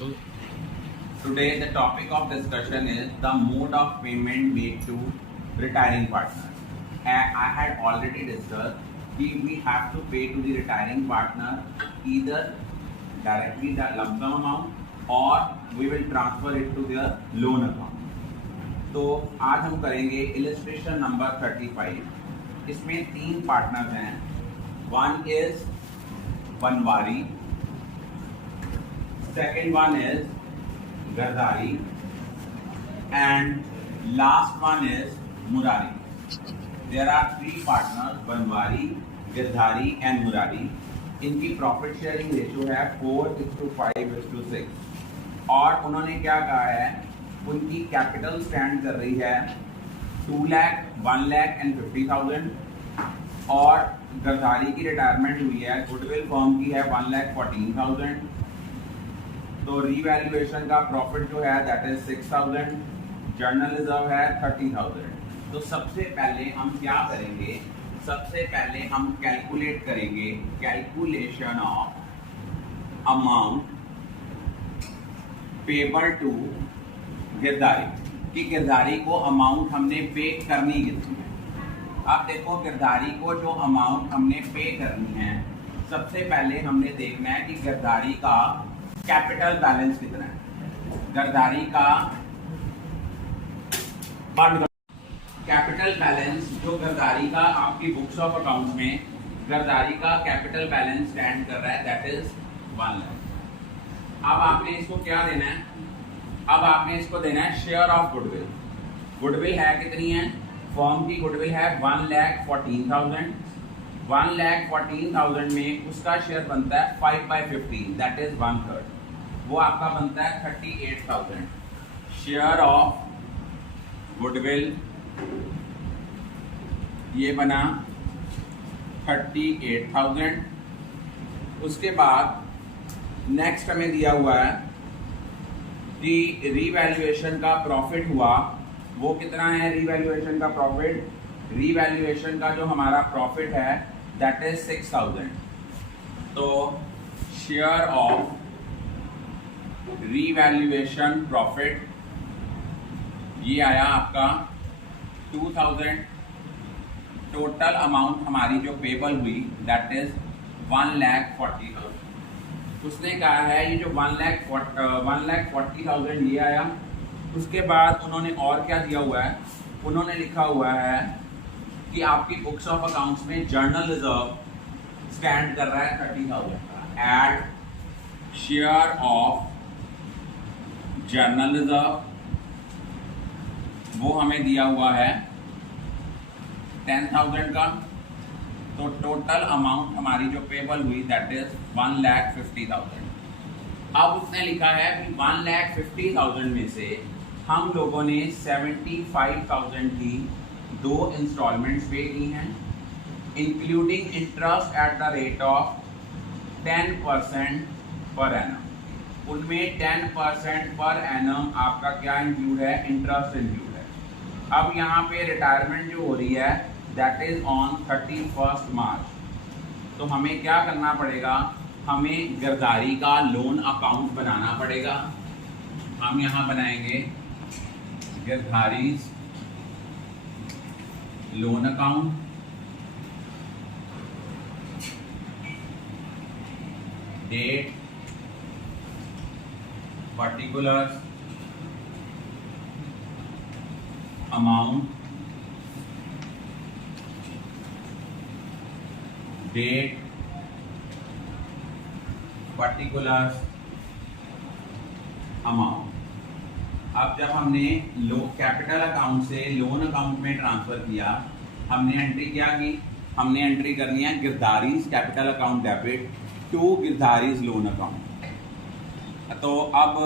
So today the topic of discussion is the mode of payment made to retiring partner. I had already discussed that we have to pay to the retiring partner either directly the lump sum amount or we will transfer it to their loan account. तो आज हम करेंगे illustration number 35। इसमें तीन partners हैं। One is Banwari, second one is Gardari, and last one is Murari. There are three partners, Banwari, Girdhari and Murari. इनकी profit sharing ratio है 4:5:6 और उन्होंने क्या कहा है, उनकी कैपिटल स्टैंड कर रही है 2 लाख, 1 लाख एंड 50,000 और गर्दारी की रिटायरमेंट हुई है, गुडविल फर्म की है 1,14,000। तो रीवैल्यूएशन का प्रॉफिट जो है दैट इज 6,000, जर्नल रिजर्व है 30,000। तो सबसे पहले हम क्या करेंगे, सबसे पहले हम कैलकुलेट करेंगे calculation of amount payable to Girdhari कि गिरदारी को अमाउंट हमने पे करनी कितनी है। अब देखो गिरदारी को जो अमाउंट हमने पे करनी है, सबसे पहले हमने देखना है कि गिरदारी का कैपिटल बैलेंस कितना है। गर्दारी का कैपिटल बैलेंस जो गर्दारी का आपकी बुक्स ऑफ अकाउंट्स में गर्दारी का कैपिटल बैलेंस स्टैंड कर रहा है दैट इज 1 लाख। अब आपने इसको क्या देना है, अब आपने इसको देना है शेयर ऑफ गुडविल। गुडविल है कितनी है, फर्म की गुडविल है 1,14,000। 1,14,000 में उसका शेयर बनता है 5/15 दैट इज 1/3, वो आपका बनता है 38,000। शेयर ऑफ गुडविल ये बना 38,000। उसके बाद नेक्स्ट हमें दिया हुआ है कि रीवैल्यूएशन का प्रॉफिट हुआ, वो कितना है रीवैल्यूएशन का प्रॉफिट, रीवैल्यूएशन का जो हमारा प्रॉफिट है दैट इज 6,000। तो शेयर ऑफ रीवैल्यूएशन प्रॉफिट ये आया आपका 2,000। टोटल अमाउंट हमारी जो पेबल हुई दैट इज 1,40,000। उसने कहा है ये जो 1,40,000 ये आया। उसके बाद उन्होंने और क्या दिया हुआ है, उन्होंने लिखा हुआ है कि आपकी बुक्स ऑफ अकाउंट्स में जर्नल रिजर्व स्टैंड कर रहा है 30,000 का। Add share of journal reserve वो हमें दिया हुआ है 10,000 का। तो टोटल अमाउंट हमारी जो पेबल हुई दैट इज 1,50,000। अब उसने लिखा है कि 1,50,000 में से हम लोगों ने 75,000 की 2 इंस्टॉलमेंट्स पे की हैं, including interest at the rate of 10% per annum. उनमें 10% पर एनम आपका क्या इंक्लूड है, इंटरेस्ट इंक्लूड है। अब यहाँ पे रिटायरमेंट जो हो रही है दैट इज ऑन 31 मार्च। तो हमें क्या करना पड़ेगा, हमें गिरदारी का लोन अकाउंट बनाना पड़ेगा। हम यहाँ बनाएंगे Girdhari loan account. Date, particulars, amount, date, particulars, amount. अब जब हमने कैपिटल अकाउंट से लोन अकाउंट में ट्रांसफर किया, हमने एंट्री क्या की, हमने एंट्री करनी है Girdhari's capital account debit to Girdhari's loan account. तो अब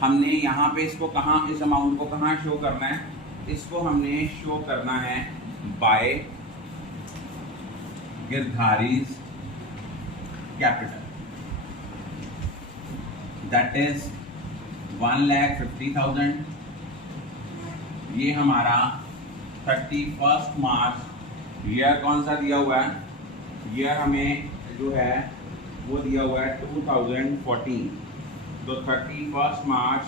हमने यहाँ पे इसको कहाँ, इस अमाउंट को कहाँ शो करना है, इसको हमने शो करना है बाय गिरधारीज कैपिटल दैट इज 1,50,000। ये हमारा 31 मार्च ईयर कौन सा दिया हुआ है, ईयर हमें जो है वो दिया हुआ है 2014। तो 31 मार्च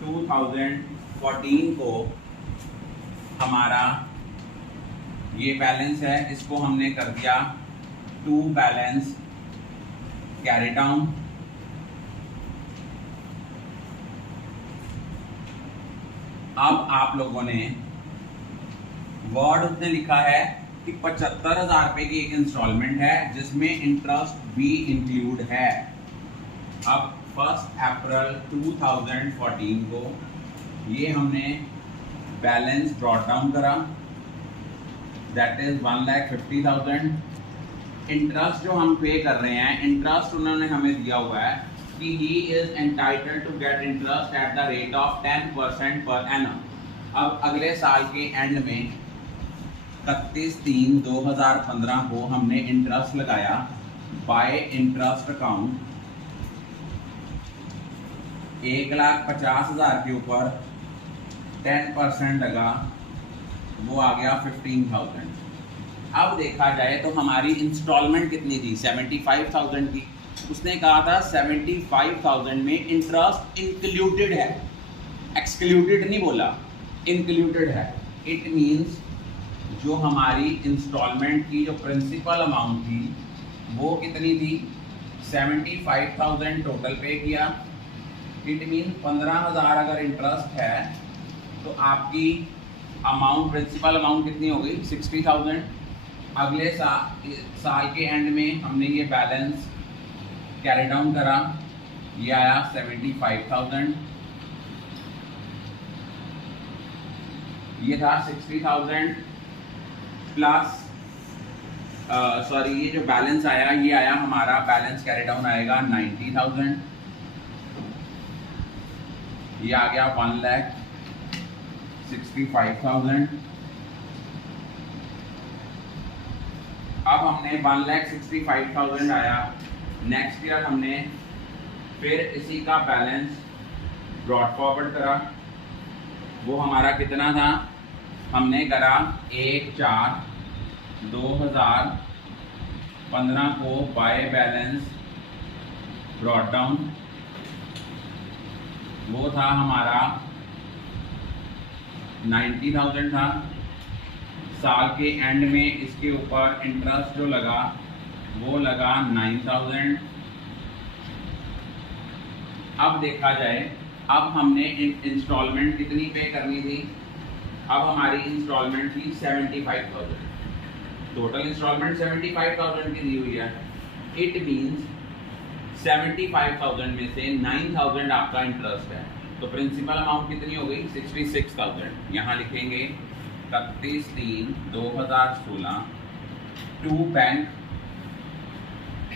2014 को हमारा ये बैलेंस है, इसको हमने कर दिया टू बैलेंस कैरी डाउन। अब आप लोगों ने वर्ड उसने लिखा है कि 75,000 रुपए की एक इंस्टॉलमेंट है जिसमें इंटरेस्ट भी इंक्लूड है। अब 1 अप्रैल 2014 को ये हमने बैलेंस ब्रॉट डाउन करा, दैट इज 1,50,000। इंटरेस्ट जो हम पे कर रहे हैं, इंटरेस्ट उन्होंने हमें दिया हुआ है कि he is entitled to get interest at the rate of 10% per annum. अब अगले साल के एंड में 31/3/2015 को हमने इंटरेस्ट लगाया बाय इंटरेस्ट अकाउंट 1,50,000 के ऊपर 10% लगा, वो आ गया 15,000। अब देखा जाए तो हमारी इंस्टॉलमेंट कितनी थी, 75,000 की। उसने कहा था 75,000 में इंटरेस्ट इंक्लूडेड है, एक्सक्लूडेड नहीं बोला, इंक्लूडेड है। इट मींस जो हमारी इंस्टॉलमेंट की जो प्रिंसिपल अमाउंट थी वो कितनी थी, 75,000 टोटल पे किया। इट मीन्स 15,000 अगर इंटरेस्ट है तो आपकी अमाउंट, प्रिंसिपल अमाउंट कितनी हो गई, 60,000। अगले साल के एंड में हमने ये बैलेंस कैरी डाउन करा, ये आया 75,000। ये था 60,000 प्लस ये जो बैलेंस आया, ये आया हमारा बैलेंस कैरी डाउन आएगा 90,000। ये आ गया 1,65,000। अब हमने 1,65,000 आया, नेक्स्ट ईयर हमने फिर इसी का बैलेंस ब्रॉट फॉरवर्ड करा। वो हमारा कितना था, हमने करा 1/4/2015 को बाय बैलेंस ब्रॉट डाउन, वो था हमारा 90,000 था। साल के एंड में इसके ऊपर इंटरेस्ट जो लगा वो लगा 9,000। अब देखा जाए, अब हमने इंस्टॉलमेंट कितनी पे करनी थी, अब हमारी इंस्टॉलमेंट थी 75,000। टोटल इंस्टॉलमेंट 75,000 की दी हुई है। इट मींस 75,000 में से 9,000 आपका इंटरेस्ट है, तो प्रिंसिपल अमाउंट कितनी हो गई, 66,000। यहाँ लिखेंगे 31/3/2016 टू बैंक,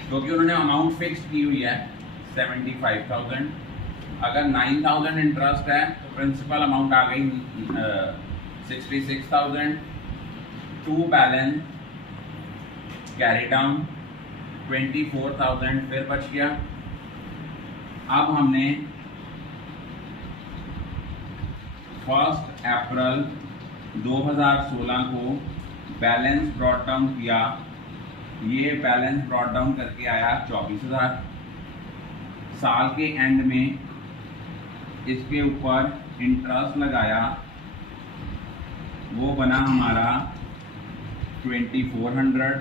क्योंकि उन्होंने अमाउंट फिक्स की हुई है 75,000। अगर 9,000 इंटरेस्ट है तो प्रिंसिपल अमाउंट आ गई 66,000 टू बैलेंस कैरी डाउन 24,000 फिर बच गया। अब हमने 1 अप्रैल 2016 को बैलेंस ब्रॉट डाउन किया, ये बैलेंस ब्रॉट डाउन करके आया 24,000। साल के एंड में इसके ऊपर इंटरेस्ट लगाया, वो बना हमारा 2,400।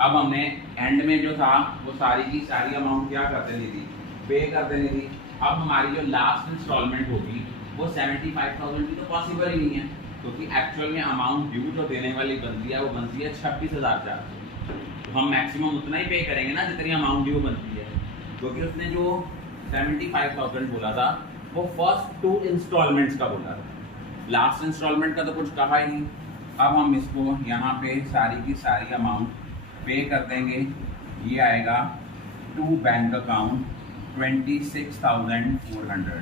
अब हमने एंड में जो था वो सारी की सारी अमाउंट क्या कर देनी थी, पे कर देनी थी। अब हमारी जो लास्ट इंस्टॉलमेंट होगी वो 75,000 की तो पॉसिबल ही नहीं है, क्योंकि एक्चुअल में अमाउंट ड्यू जो देने वाली बनती है वो बनती है 26,400। तो हम मैक्सिमम उतना ही पे करेंगे ना जितनी अमाउंट ड्यू बनती है, क्योंकि उसने जो 75,000 बोला था वो फर्स्ट 2 इंस्टॉलमेंट्स का बोला था, लास्ट इंस्टॉलमेंट का तो कुछ कहा ही नहीं। अब हम इसको यहाँ पे सारी की सारी अमाउंट पे कर देंगे, ये आएगा to bank account 26,400।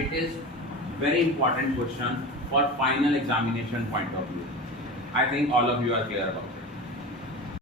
It is very important question for final examination point of view. I think all of you are clear about it.